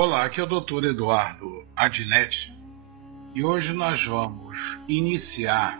Olá, aqui é o Dr. Eduardo Adnet e hoje nós vamos iniciar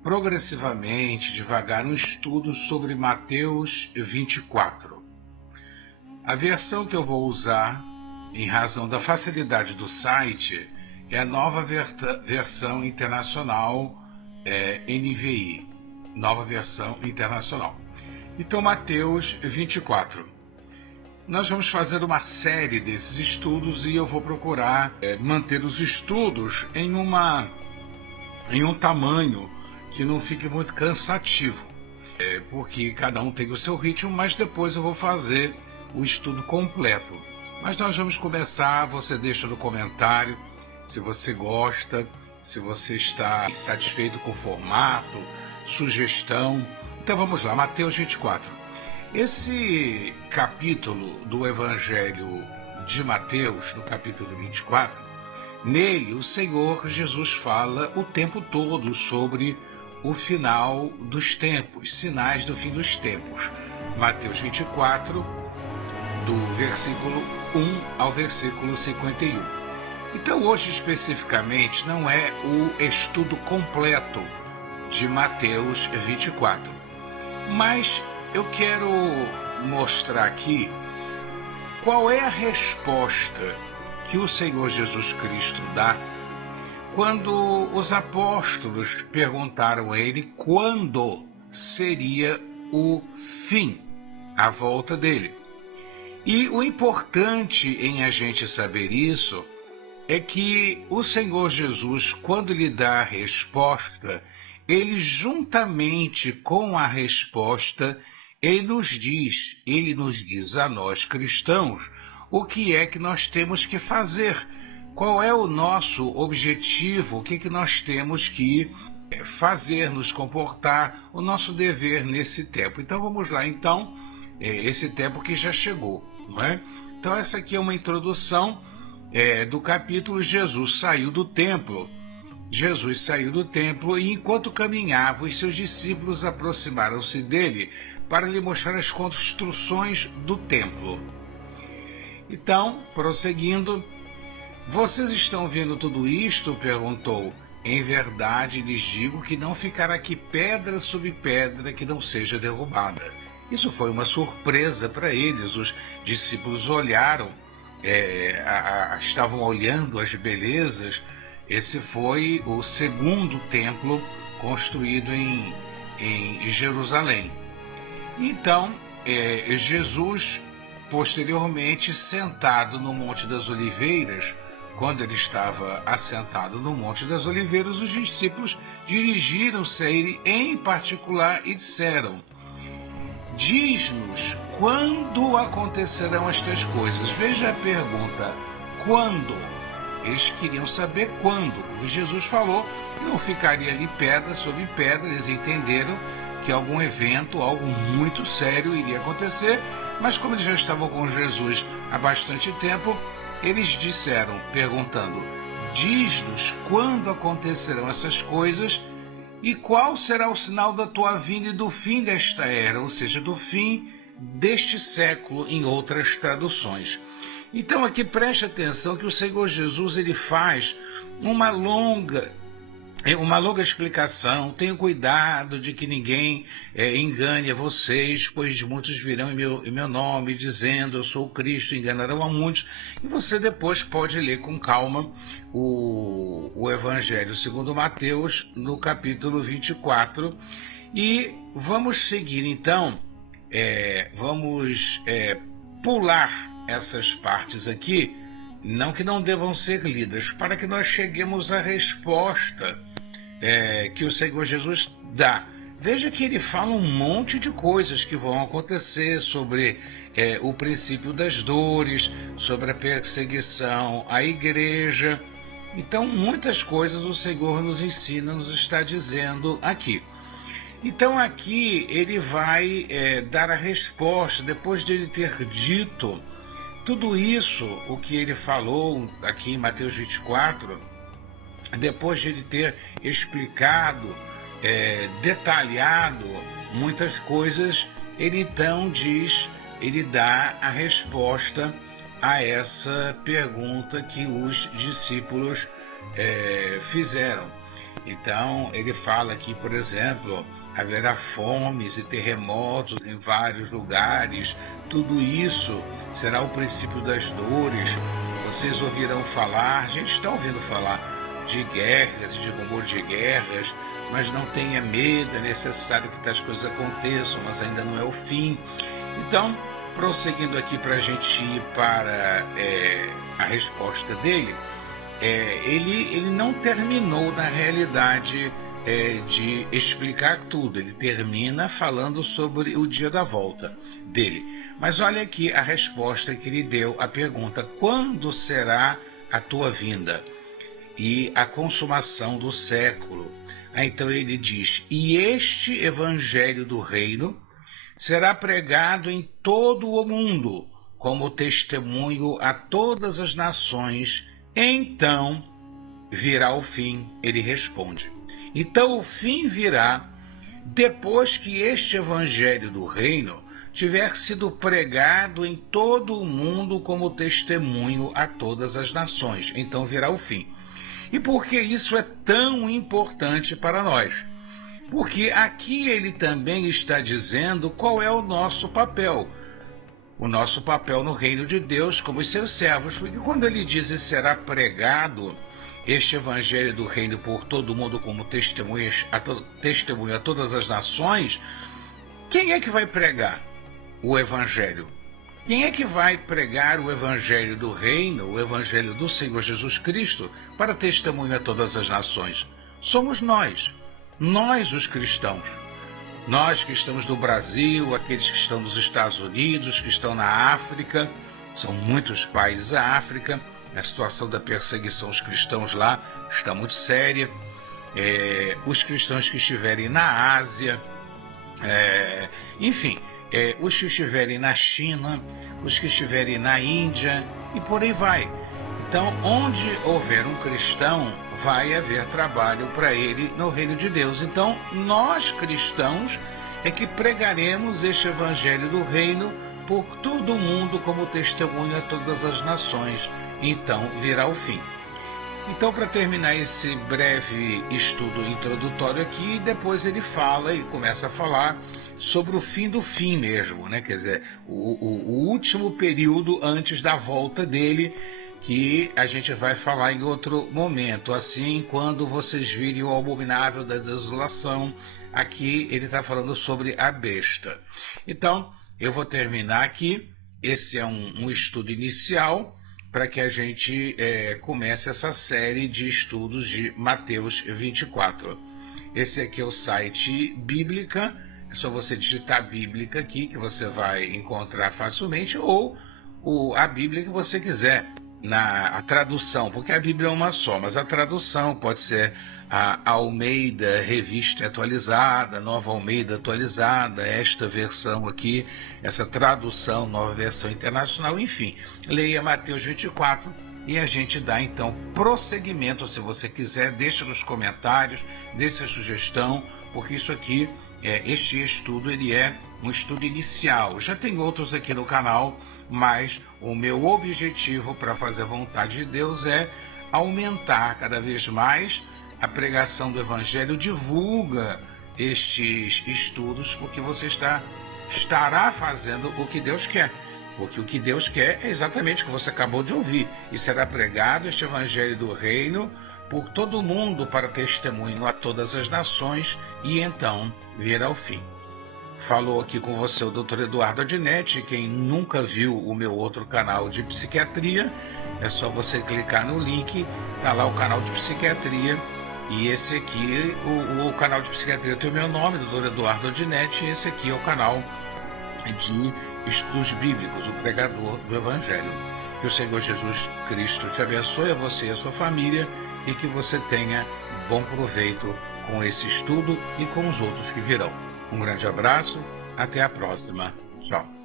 progressivamente, devagar, um estudo sobre Mateus 24. A versão que eu vou usar, em razão da facilidade do site, é a nova versão internacional NVI, nova versão internacional. Então, Mateus 24. Nós vamos fazer uma série desses estudos e eu vou procurar manter os estudos em um tamanho que não fique muito cansativo, porque cada um tem o seu ritmo, mas depois eu vou fazer o estudo completo. Mas nós vamos começar, você deixa no comentário se você gosta, se você está satisfeito com o formato, sugestão. Então vamos lá, Mateus 24. Esse capítulo do Evangelho de Mateus, no capítulo 24, nele o Senhor Jesus fala o tempo todo sobre o final dos tempos, sinais do fim dos tempos. Mateus 24, do versículo 1 ao versículo 51. Então hoje especificamente não é o estudo completo de Mateus 24, mas eu quero mostrar aqui qual é a resposta que o Senhor Jesus Cristo dá quando os apóstolos perguntaram a ele quando seria o fim, a volta dele. E o importante em a gente saber isso é que o Senhor Jesus, quando lhe dá a resposta, ele juntamente com a resposta, ele nos diz a nós cristãos o que é que nós temos que fazer, qual é o nosso objetivo, o que nós temos que fazer, nos comportar, o nosso dever nesse tempo. Então vamos lá, esse tempo que já chegou, não é? Então essa aqui é uma introdução do capítulo. Jesus saiu do templo e enquanto caminhava, os seus discípulos aproximaram-se dele para lhe mostrar as construções do templo. Então, prosseguindo, vocês estão vendo tudo isto? Perguntou. Em verdade lhes digo que não ficará aqui pedra sobre pedra que não seja derrubada. Isso foi uma surpresa para eles. Os discípulos olharam, estavam olhando as belezas. Esse foi o segundo templo construído em Jerusalém. Então, Jesus, posteriormente, sentado no Monte das Oliveiras, quando ele estava assentado no Monte das Oliveiras, os discípulos dirigiram-se a ele em particular e disseram: diz-nos quando acontecerão estas coisas. Veja a pergunta, quando? Eles queriam saber quando. E Jesus falou que não ficaria ali pedra sobre pedra. Eles entenderam que algum evento, algo muito sério iria acontecer, mas como eles já estavam com Jesus há bastante tempo, eles disseram, perguntando: diz-nos quando acontecerão essas coisas e qual será o sinal da tua vinda e do fim desta era, ou seja, do fim deste século, em outras traduções. Então aqui preste atenção que o Senhor Jesus ele faz uma longa explicação. Tenham cuidado de que ninguém engane a vocês, pois muitos virão em meu nome dizendo eu sou o Cristo, enganarão a muitos. E você depois pode ler com calma o Evangelho segundo Mateus no capítulo 24. E vamos seguir então, vamos pular essas partes aqui, não que não devam ser lidas, para que nós cheguemos à resposta que o Senhor Jesus dá. Veja que ele fala um monte de coisas que vão acontecer sobre o princípio das dores, sobre a perseguição à igreja. Então, muitas coisas o Senhor nos ensina, nos está dizendo aqui. Então, aqui ele vai dar a resposta, depois de ele ter dito tudo isso, o que ele falou aqui em Mateus 24, depois de ele ter explicado, detalhado muitas coisas, ele então diz, ele dá a resposta a essa pergunta que os discípulos fizeram. Então, ele fala aqui, por exemplo, haverá fomes e terremotos em vários lugares, tudo isso será o princípio das dores, vocês ouvirão falar, a gente está ouvindo falar de guerras, de rumor de guerras, mas não tenha medo, é necessário que tais coisas aconteçam, mas ainda não é o fim. Então, prosseguindo aqui para a gente ir para a resposta dele, ele não terminou na realidade de explicar tudo, ele termina falando sobre o dia da volta dele. Mas olha aqui a resposta que ele deu à pergunta: quando será a tua vinda e a consumação do século? Então ele diz: e este evangelho do reino será pregado em todo o mundo, como testemunho a todas as nações, então virá o fim. Ele responde: então o fim virá depois que este evangelho do reino tiver sido pregado em todo o mundo como testemunho a todas as nações. Então virá o fim. E por que isso é tão importante para nós? Porque aqui ele também está dizendo qual é o nosso papel. O nosso papel no reino de Deus como os seus servos. Porque quando ele diz e será pregado este evangelho do reino por todo mundo como testemunho a todas as nações, quem é que vai pregar o evangelho? Quem é que vai pregar o evangelho do reino, o evangelho do Senhor Jesus Cristo, para testemunho a todas as nações? Somos nós os cristãos. Nós que estamos no Brasil, aqueles que estão nos Estados Unidos, que estão na África, são muitos países da África, a situação da perseguição aos cristãos lá está muito séria. Os cristãos que estiverem na Ásia, enfim, os que estiverem na China, os que estiverem na Índia e por aí vai. Então, onde houver um cristão, vai haver trabalho para ele no reino de Deus. Então, nós cristãos é que pregaremos este evangelho do reino por todo o mundo como testemunho a todas as nações. Então, virá o fim. Então, para terminar esse breve estudo introdutório aqui, depois ele fala e começa a falar sobre o fim do fim mesmo, né? Quer dizer, o último período antes da volta dele, que a gente vai falar em outro momento. Assim, quando vocês virem o abominável da desolação, aqui ele está falando sobre a besta. Então, eu vou terminar aqui. Esse é um estudo inicial para que a gente comece essa série de estudos de Mateus 24. Esse aqui é o site Bíblica. É só você digitar Bíblica aqui que você vai encontrar facilmente, ou a Bíblia que você quiser, a tradução, porque a Bíblia é uma só, mas a tradução pode ser a Almeida Revista Atualizada, Nova Almeida Atualizada, esta versão aqui, essa tradução, Nova Versão Internacional, enfim. Leia Mateus 24 e a gente dá então prosseguimento. Se você quiser, deixa nos comentários, deixa a sugestão, porque isso aqui, este estudo, ele é um estudo inicial. Já tem outros aqui no canal, mas o meu objetivo para fazer a vontade de Deus é aumentar cada vez mais a pregação do Evangelho. Divulga estes estudos, porque você estará fazendo o que Deus quer. Porque o que Deus quer é exatamente o que você acabou de ouvir. E será pregado este Evangelho do Reino por todo o mundo para testemunho a todas as nações, e então virá o fim. Falou aqui com você o Dr. Eduardo Adinetti. Quem nunca viu o meu outro canal de psiquiatria, é só você clicar no link, tá lá o canal de psiquiatria, e esse aqui, o canal de psiquiatria tem o meu nome, Dr. Eduardo Adinetti, e esse aqui é o canal de estudos bíblicos, o pregador do Evangelho. Que o Senhor Jesus Cristo te abençoe, a você e a sua família, e que você tenha bom proveito com esse estudo e com os outros que virão. Um grande abraço, até a próxima. Tchau.